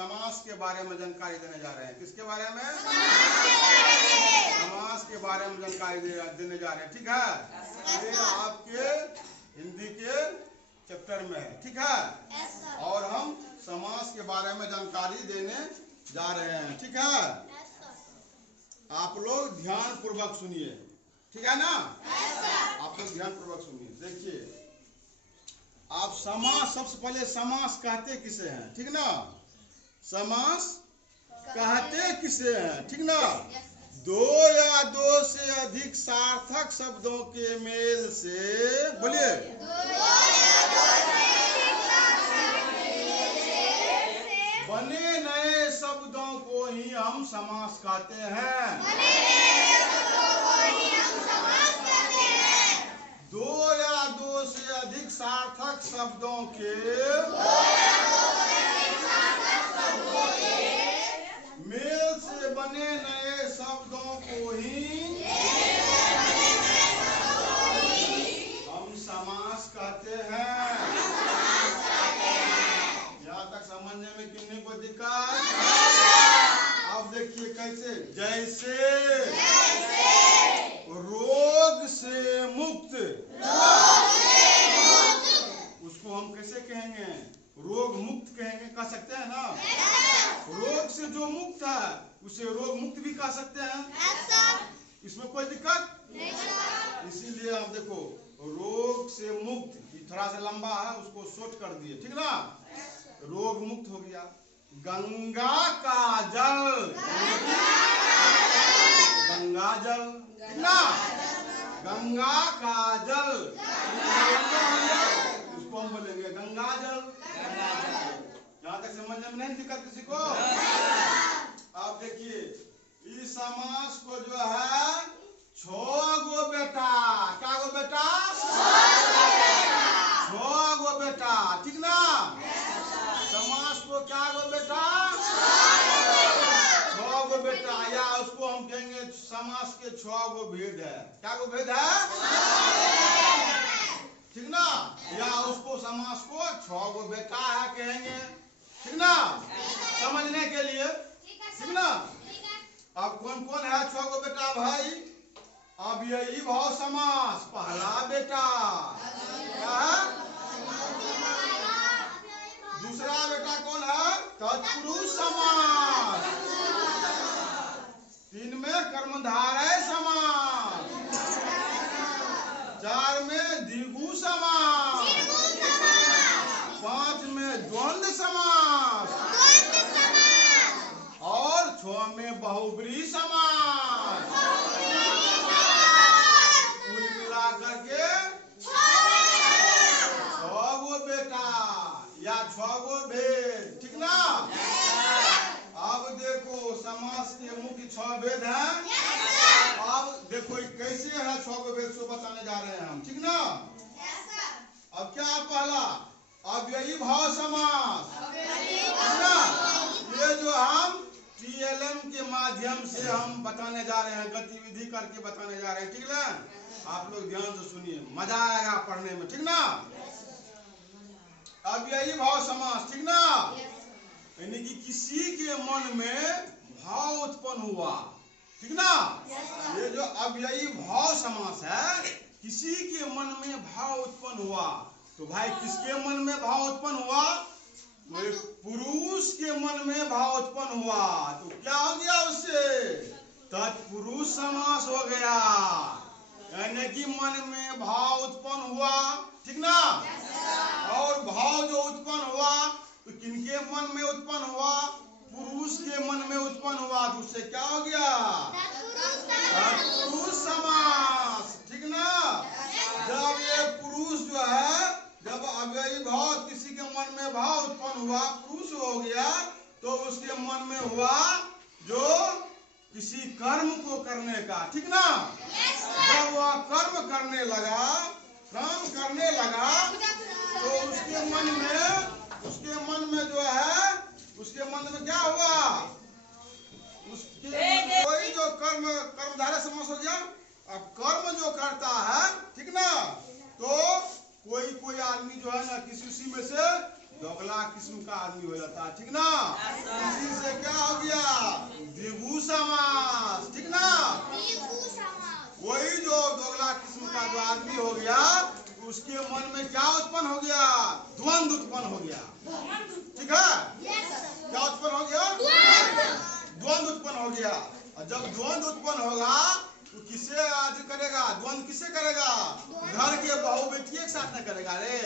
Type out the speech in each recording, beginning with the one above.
समास के बारे में जानकारी देने जा रहे हैं। किसके बारे में? समास के बारे में जानकारी देने जा रहे हैं। ठीक है, ये आपके हिंदी के चैप्टर में है। ठीक है, और हम समास के बारे में जानकारी देने जा रहे हैं। ठीक है, आप लोग ध्यान पूर्वक सुनिए। ठीक है ना? आप लोग ध्यान पूर्वक सुनिए। देखिए, आप समास, सबसे पहले समास कहते किसे हैं? ठीक ना? समास कहते किसे हैं? ठीक ना? दो या दो से अधिक सार्थक शब्दों के मेल से, बोलिए, बने नए शब्दों को ही हम समास कहते हैं। दो या दो से अधिक सार्थक शब्दों के मेल से बने नए शब्दों को ही हम समास कहते हैं। यहाँ तक समझने में किन्हीं को दिक्कत? अब देखिए कैसे, जैसे रोग से मुक्त, उसको हम कैसे कहेंगे? रोग मुक्त कहेंगे, कह सकते हैं ना? रोग से जो मुक्त है उसे रोग मुक्त भी कह सकते हैं। इसमें कोई दिक्कत? इसीलिए आप देखो, रोग से मुक्त थोड़ा सा लंबा है, उसको शॉर्ट कर दिए। ठीक ना? रोग मुक्त हो गया। गंगा का जल, गंगा जल, ठीक ना? गंगा का जल, उसको हम बोलेंगे गंगा जल। यहाँ तक समझने में नहीं दिक्कत किसी को? आप देखिए, इस समास को जो है 6 गो बेटा, क्या गो बेटा? 6 गो बेटा। ठीक ना? समास को क्या गो बेटा? 6 गो बेटा, या उसको हम कहेंगे समास के 6 गो भेद है। क्या गो भेद है? ठीक ना? या उसको समास को 6 गो बेटा है कहेंगे। ठीक ना? समझने के लिए। ठीक ना? अब कौन कौन है 6 गो बेटा भाई? अब यही भाव समास, पहला बेटा क्या है? दूसरा बेटा कौन है? तत्पुरुष समास। 3 में कर्मधारय समास। 4 में द्विगु समास। 5 में द्वंद्व समास। और 6 में बहुब्रीहि समास। कुल मिलाकर के 6 गो बेटा या 6 गो भेद। ठीक ना? अब देखो, समास के मुख्य 6 भेद हैं। अब देखो कैसे है 6 गो भेद, सो बताने जा रहे हैं हम। ठीक ना? अब क्या पहला, अब यही भाव समास। ना? ये जो हम TLM के माध्यम से हम बताने जा रहे हैं, गतिविधि करके बताने जा रहे हैं। ठीक ना? आप लोग ध्यान से सुनिए, मजा आएगा पढ़ने में। ठीक ना? अब यही भाव समास। ठीक ना? यानी कि किसी के मन में भाव उत्पन्न हुआ। ठीक ना? ये जो अब यही भाव समास है, किसी के मन में भाव उत्पन्न हुआ। तो भाई किसके मन में भाव उत्पन्न हुआ? पुरुष के मन में भाव उत्पन्न हुआ। तो क्या हो गया उससे? तत्पुरुष समास हो गया। यानी कि मन में भाव उत्पन्न हुआ। ठीक ना? और भाव जो उत्पन्न हुआ तो किनके मन में उत्पन्न हुआ? पुरुष के मन में उत्पन्न हुआ। तो उससे क्या हो गया? तत्पुरुष समास। ठीक ना? जब ये पुरुष जो है, जब अव्ययी भाव किसी के मन में भाव उत्पन्न हुआ, पुरुष हो गया, तो उसके मन में हुआ जो किसी कर्म को करने का। ठीक ना? जब वह कर्म करने लगा, काम करने लगा, तो उसके मन में जो है, उसके मन में क्या हुआ? उसके कोई जो कर्मधारय समास हो गया। अब कर्म जो करता है, ठीक ना, तो कोई आदमी जो है ना किसी में से दोगला किस्म का आदमी हो जाता है, ठीक ना। इसी से क्या हो गया, द्विगु समास, ठीक ना। वही जो दोगला किस्म का जो आदमी हो गया, उसके मन में क्या उत्पन्न हो गया, द्वंद्व उत्पन्न हो गया, ठीक है। क्या उत्पन्न हो गया, द्वंद्व उत्पन्न हो गया। और जब द्वंद्व उत्पन्न होगा तो किसे आज करेगा, द्वंद्व किसे करेगा, घर के बहू बेटी एक साथ न करेगा रे।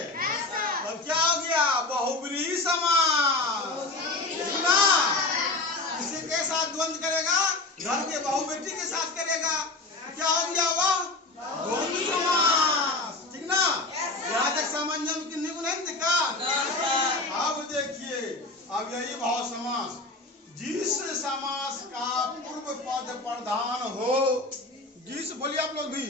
तब क्या हो गया, बहुब्रीहि समास, ठीक ना। किसी के साथ द्वंद्व करेगा, घर के बहू बेटी के साथ करेगा, क्या हो गया, वह द्वंद्व समास, ठीक ना। यहाँ तक सामंजस्य किन्हीं को नहीं दिखा। अब देखिए, अब यही भाव समास, जिस समास का पूर्व पद प्रधान हो, जिस बोलिए आप लोग भी,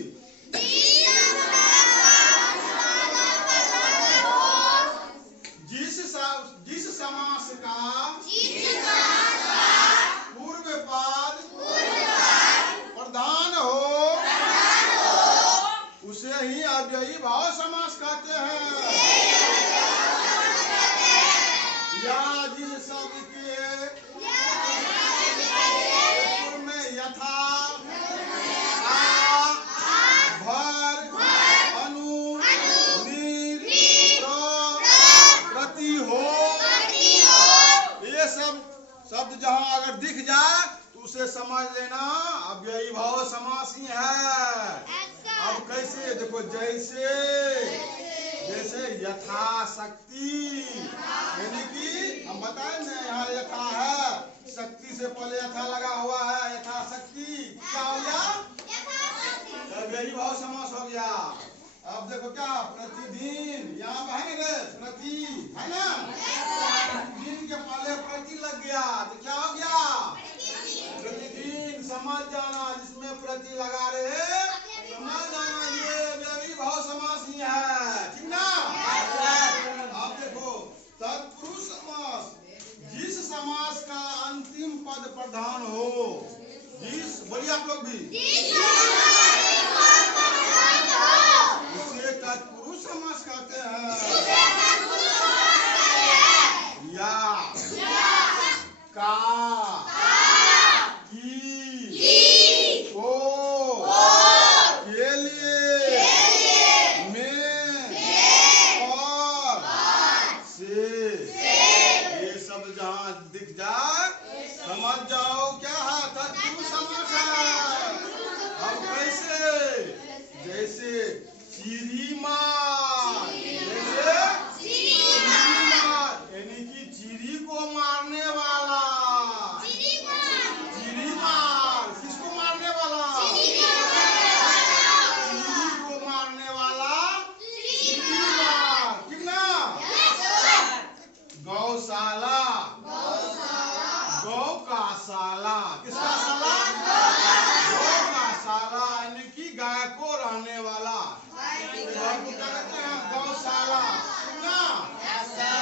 जिस समास का पूर्व पद प्रधान हो, उसे ही अव्ययी भाव समास कहते हैं। या जिस शब्द के पूर्व में यथा, भर, अनु, नीर, प्रति हो, ये सब शब्द जहां अगर दिख जाए तो उसे समझ लेना अव्ययी भाव समास ही है। अब कैसे, देखो, जैसे यथाशक्ति, यानी कि हम बताए ना, यहाँ यथा है, शक्ति से पहले यथा लगा हुआ है, यथाशक्ति क्या हो गया, अव्ययी भाव समास हो गया। अब देखो क्या, प्रतिदिन, यहाँ है ना रे, प्रति है ना, दिन के पहले प्रति लग गया तो क्या हो गया, प्रतिदिन। समझ जाना, जिसमें प्रति लगा रहे समझ जाना, ये अव्ययी भाव समास ही है, ठीक ना। अब देखो, तत्पुरुष समास, जिस समास का अंतिम पद प्रधान हो, जिस बोलिए आप लोग भी, उसे तत्पुरुष समास कहते हैं। या, का, की, को, के लिए, में, पर, से, ये सब जहाँ दिख जाए समझ जाओ क्या है, तत्पुरुष समास है। अब कैसे, जैसे चिरीमार, यानी कि चिरी को मारने वाला, चिरीमार, किसको मारने वाला, चिरी को मारने वाला, चिरीमार, ठीक ना। गौशाला, गौ का शाला, किसका शाला, गौ का शाला, यानी कि गाय को रहने वाला, क्या कहते हैं, गौशाला, ठीक ना।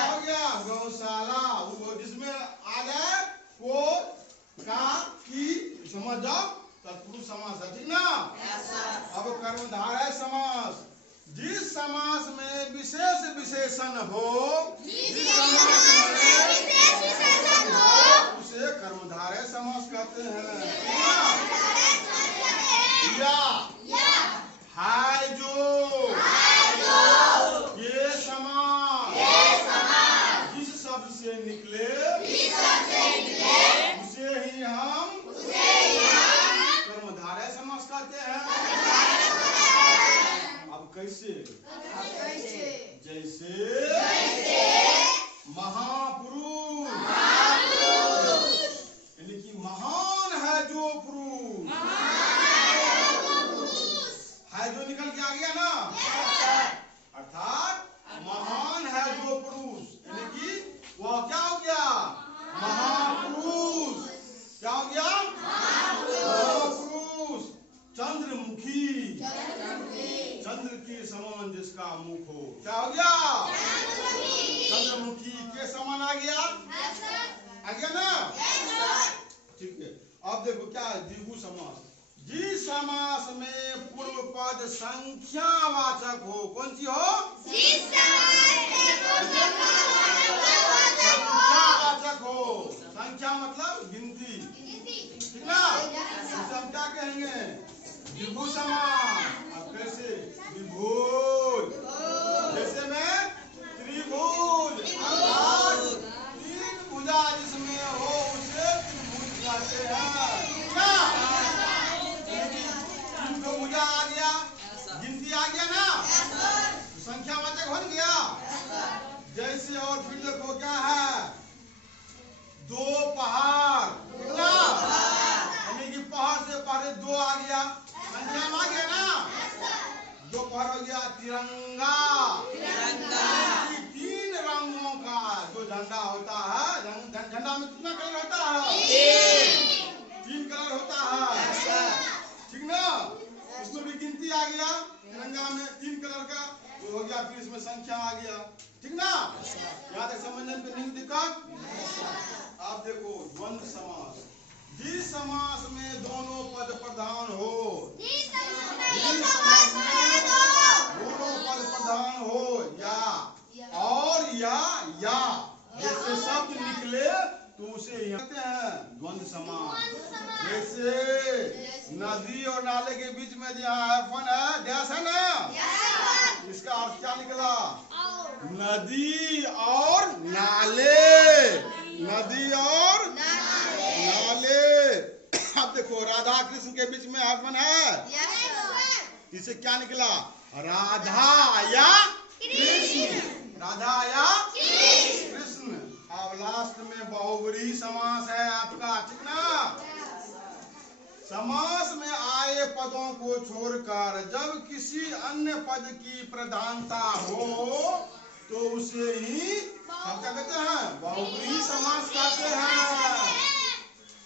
हो गया गौशाला, वो जिसमें आ जाए को, का, की, समझ जाओ, तत्पुरुष समास है, ठीक ना। अब कर्मधारय समास, जिस समास में विशेष विशेषण हो, उसे कर्मधारय समास कहते हैं। या, हाय जो, ये समास, जिस शब्द से निकले, उसे ही हम कर्मधारय समास कहते हैं। अब कैसे, जैसे महापुरुष, यानी कि महान है जो पुरुष, है जो निकल के आ गया ना, अर्थात महान है जो पुरुष, यानी कि वह क्या हो गया, महापुरुष, क्या हो गया, महापुरुष। चंद्रमुखी, चंद्र के समान जिसका मुख हो, क्या हो गया, चंद्रमुखी के समान आ गया ना, ठीक है। अब देखो क्या है, द्विगु समास, जिस समास में पूर्व पद संख्यावाचक हो, कौन सी हो, जिस समास में पूर्व पद संख्या मतलब गिनती, ठीक ना? इसे हम क्या कहेंगे? विभु समास। अब कैसे? विभुज, जैसे में त्रिभुज, अर्थात तीन भुजा जिसमें हो उसे त्रिभुज कहते हैं, ठीक ना? तीन को भुजा आ गया, गिनती आ गया ना, संख्यावाचक बन गया। जैसे और फिर देखो क्या है? दो पहाड़, कितना? यानी कि पहाड़ से पहाड़ दो आ गया, संख्या में आ गया ना, दो पहाड़ हो गया। तिरंगा, तीन रंगों का जो झंडा होता है, झंडा में कितना कलर होता है? तीन कलर होता है, ठीक ना? इसमें भी गिनती आ गया, तिरंगा में तीन कलर का तो हो गया, फिर इसमें संख्या आ गया, ठीक ना? यहाँ तक समझने पे नहीं दिक्कत? आप देखो द्वंद्व समास, जिस समास में दोनों पद प्रधान हो, दोनों पद प्रधान हो, या और या जैसे शब्द निकले तो उसे कहते हैं द्वंद्व समास। जैसे नदी और नाले के बीच में जहाँ एफन है, डैश है ना, इसका अर्थ क्या निकला? नदी और नाले, नदी और नाले। अब देखो राधा कृष्ण के बीच में एफन है, इसे क्या निकला? राधा या कृष्ण, राधा या कृष्ण। अब लास्ट में बहुव्रीहि समास है आपका, ठीक ना? समास में आए पदों को छोड़कर जब किसी अन्य पद की प्रधानता हो तो उसे ही